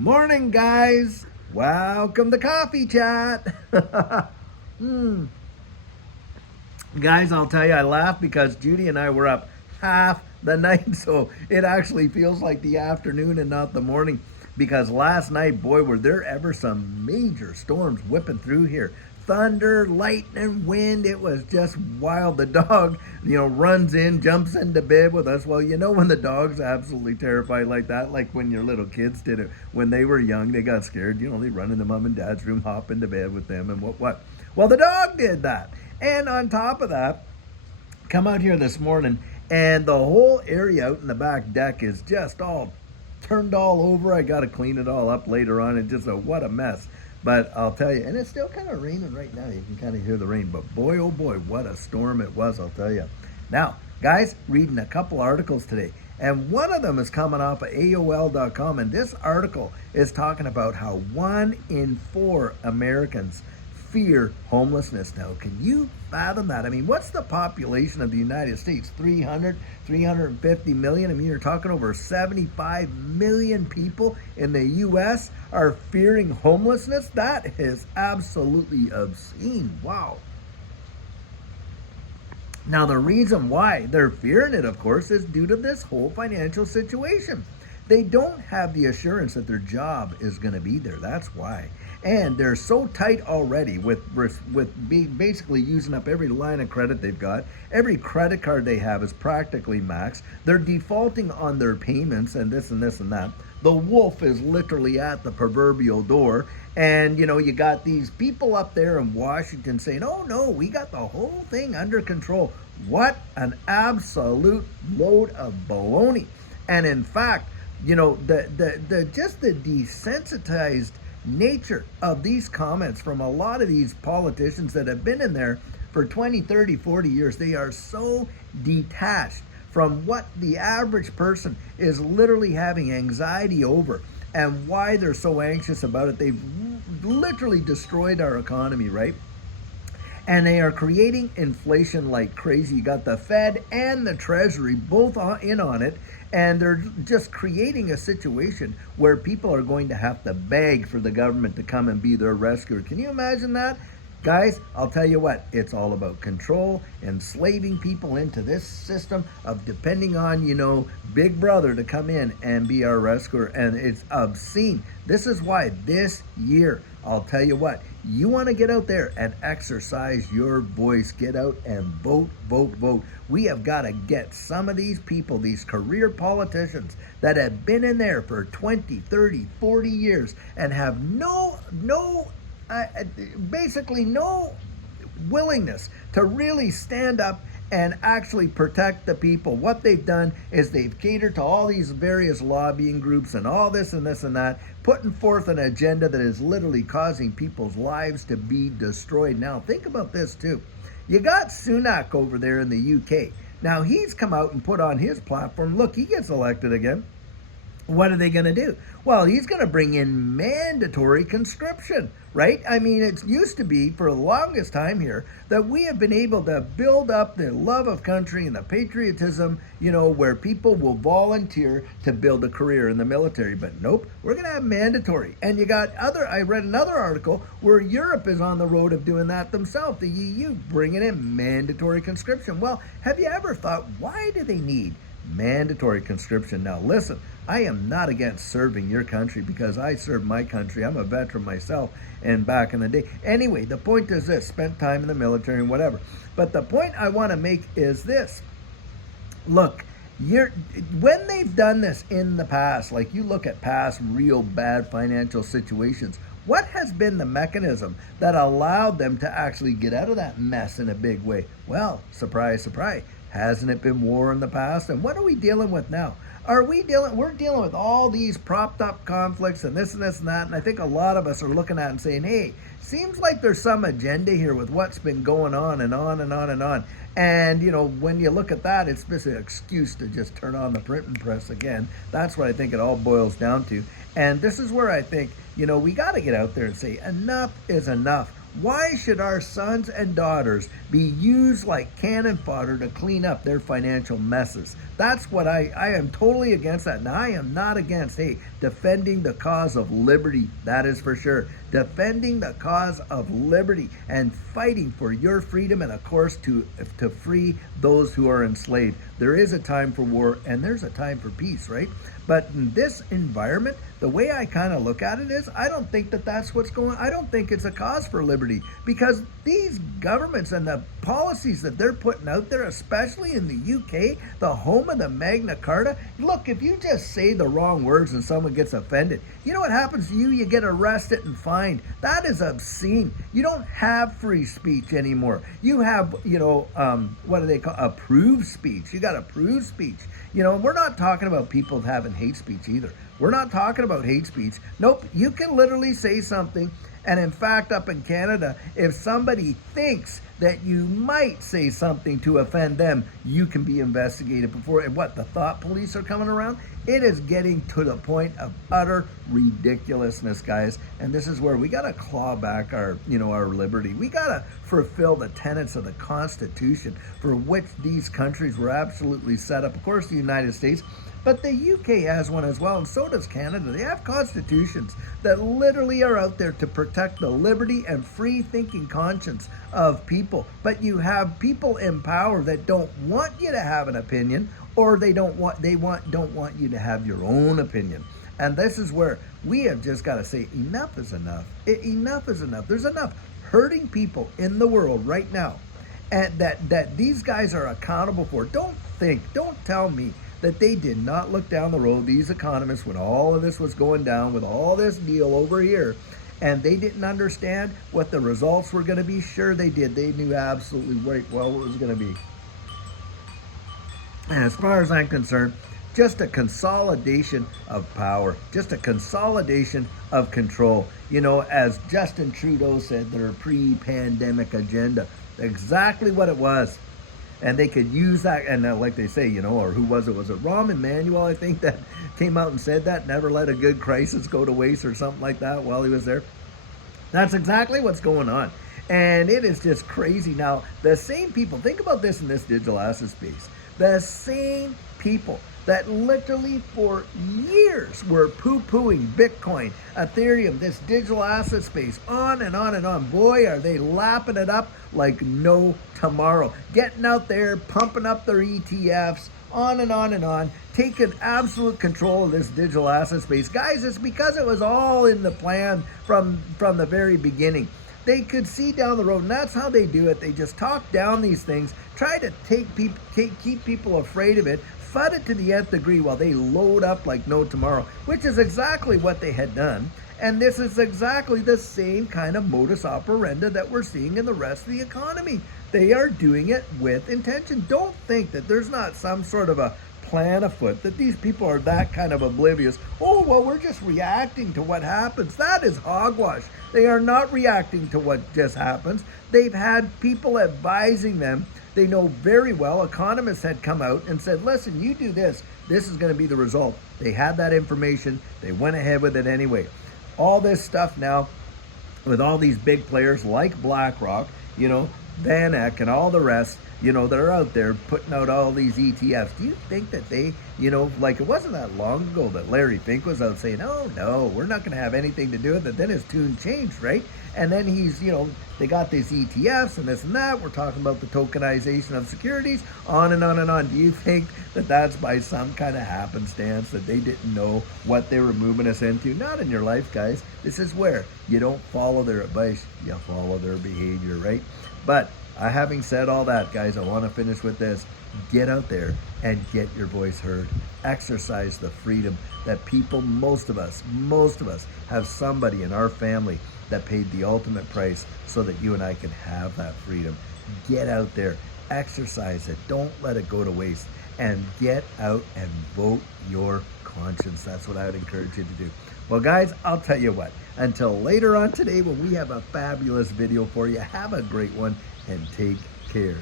Morning, guys. Welcome to Coffee Chat. Guys, I'll tell you, I laugh because Judy and I were up half the night, so it actually feels like the afternoon and not the morning. Because last night, boy, were there ever some major storms whipping through here. Thunder, lightning, wind, it was just wild. The dog, runs in, jumps into bed with us. Well, when the dog's absolutely terrified like that, like when your little kids did it when they were young, they got scared, they run into mom and dad's room, hop into bed with them, and what. Well, the dog did that. And on top of that, come out here this morning, and the whole area out in the back deck is just all turned all over. I got to clean it all up later on, and just what a mess. But I'll tell you, and it's still kind of raining right now. You can kind of hear the rain, but boy, oh boy, what a storm it was, I'll tell you. Now, guys, reading a couple articles today, and one of them is coming off of AOL.com, and this article is talking about how 1 in 4 Americans fear homelessness. Now, can you fathom that? I mean, what's the population of the United States? 350 million? I mean, you're talking over 75 million people in the U.S. are fearing homelessness. That is absolutely obscene. Wow. Now, the reason why they're fearing it, of course, is due to this whole financial situation. They don't have the assurance that their job is going to be there. That's why. And they're so tight already with basically using up every line of credit they've got. Every credit card they have is practically maxed. They're defaulting on their payments and this and this and that. The wolf is literally at the proverbial door. And, you got these people up there in Washington saying, oh, no, we got the whole thing under control. What an absolute load of baloney. And in fact, just the desensitized nature of these comments from a lot of these politicians that have been in there for 20, 30, 40 years, they are so detached from what the average person is literally having anxiety over and why they're so anxious about it. They've literally destroyed our economy, right? And they are creating inflation like crazy. You got the Fed and the Treasury both in on it, and they're just creating a situation where people are going to have to beg for the government to come and be their rescuer. Can you imagine that? Guys, I'll tell you what, it's all about control, enslaving people into this system of depending on, Big Brother to come in and be our rescuer. And it's obscene. This is why this year, I'll tell you what, you want to get out there and exercise your voice. Get out and vote, vote, vote. We have got to get some of these people, these career politicians that have been in there for 20, 30, 40 years and have basically no willingness to really stand up and actually protect the people. What they've done is they've catered to all these various lobbying groups and all this and this and that, putting forth an agenda that is literally causing people's lives to be destroyed. Now, think about this too. You got Sunak over there in the UK. Now, he's come out and put on his platform, look, he gets elected again. What are they going to do? Well, he's going to bring in mandatory conscription, right? I mean, it used to be for the longest time here that we have been able to build up the love of country and the patriotism, where people will volunteer to build a career in the military. But nope, we're going to have mandatory. And I read another article where Europe is on the road of doing that themselves, the EU, bringing in mandatory conscription. Well, have you ever thought, why do they need mandatory conscription? Now, listen, I am not against serving your country because I served my country. I'm a veteran myself and back in the day. Anyway, the point is this, spent time in the military and whatever. But the point I want to make is this. Look, when they've done this in the past, like you look at past real bad financial situations, what has been the mechanism that allowed them to actually get out of that mess in a big way? Well, surprise, surprise. Hasn't it been war in the past? And what are we dealing with now? We're dealing with all these propped up conflicts and this and this and that. And I think a lot of us are looking at it and saying, hey, seems like there's some agenda here with what's been going on and on and on and on. And, when you look at that, it's just an excuse to just turn on the printing press again. That's what I think it all boils down to. And this is where I think, we got to get out there and say enough is enough. Why should our sons and daughters be used like cannon fodder to clean up their financial messes? That's what I am totally against that. And I am not against, hey, defending the cause of liberty. That is for sure. Defending the cause of liberty and fighting for your freedom and, of course, to free those who are enslaved. There is a time for war and there's a time for peace, right? But in this environment, the way I kind of look at it is, I don't think that that's what's going on. I don't think it's a cause for liberty, because these governments and the policies that they're putting out there, especially in the UK, the home of the Magna Carta, look, if you just say the wrong words and someone gets offended, you know what happens to you? You get arrested and fined. That is obscene. You don't have free speech anymore. You have, what do they call approved speech? You got approved speech. We're not talking about people having hate speech either. We're not talking about hate speech. Nope, you can literally say something. And in fact, up in Canada, if somebody thinks that you might say something to offend them, you can be investigated before. And what, the thought police are coming around? It is getting to the point of utter ridiculousness, guys. And this is where we got to claw back our liberty. We got to fulfill the tenets of the Constitution for which these countries were absolutely set up. Of course, the United States, but the UK has one as well, and so does Canada. They have constitutions that literally are out there to protect the liberty and free thinking conscience of people. But you have people in power that don't want you to have an opinion, or they don't want you to have your own opinion. And this is where we have just got to say enough is enough. Enough is enough. There's enough hurting people in the world right now, and that these guys are accountable for. Don't tell me that they did not look down the road, these economists, when all of this was going down, with all this deal over here, and they didn't understand what the results were going to be. Sure they did. They knew absolutely right well what it was going to be. And as far as I'm concerned, just a consolidation of power, just a consolidation of control. As Justin Trudeau said, their pre-pandemic agenda, exactly what it was. And they could use that, and like they say, or who was it? Was it Rahm Emanuel, I think, that came out and said that? Never let a good crisis go to waste, or something like that while he was there. That's exactly what's going on. And it is just crazy. Now, the same people, think about this in this digital asset space. The same people that literally for years were poo-pooing Bitcoin, Ethereum, this digital asset space, on and on and on. Boy, are they lapping it up like no tomorrow. Getting out there, pumping up their ETFs, on and on and on, taking absolute control of this digital asset space. Guys, it's because it was all in the plan from the very beginning. They could see down the road, and that's how they do it. They just talk down these things, try to keep people afraid of it, FUD it to the nth degree while they load up like no tomorrow, which is exactly what they had done. And this is exactly the same kind of modus operandi that we're seeing in the rest of the economy. They are doing it with intention. Don't think that there's not some sort of a plan afoot, that these people are that kind of oblivious. Oh, well, we're just reacting to what happens. That is hogwash. They are not reacting to what just happens. They've had people advising them. They know very well, economists had come out and said, listen, you do this, this is going to be the result. They had that information. They went ahead with it anyway. All this stuff now with all these big players like BlackRock, Van Eck and all the rest, that are out there putting out all these ETFs. Do you think that they, like it wasn't that long ago that Larry Fink was out saying, oh no, we're not going to have anything to do with it. Then his tune changed, right? And then he's, they got these ETFs and this and that. We're talking about the tokenization of securities, on and on and on. Do you think that that's by some kind of happenstance that they didn't know what they were moving us into? Not in your life, guys. This is where you don't follow their advice, you follow their behavior, right? But having said all that, guys, I want to finish with this. Get out there and get your voice heard. Exercise the freedom that people, most of us have somebody in our family that paid the ultimate price so that you and I can have that freedom. Get out there, exercise it. Don't let it go to waste, and get out and vote your conscience. That's what I would encourage you to do. Well, guys, I'll tell you what, until later on today when we have a fabulous video for you, have a great one and take care.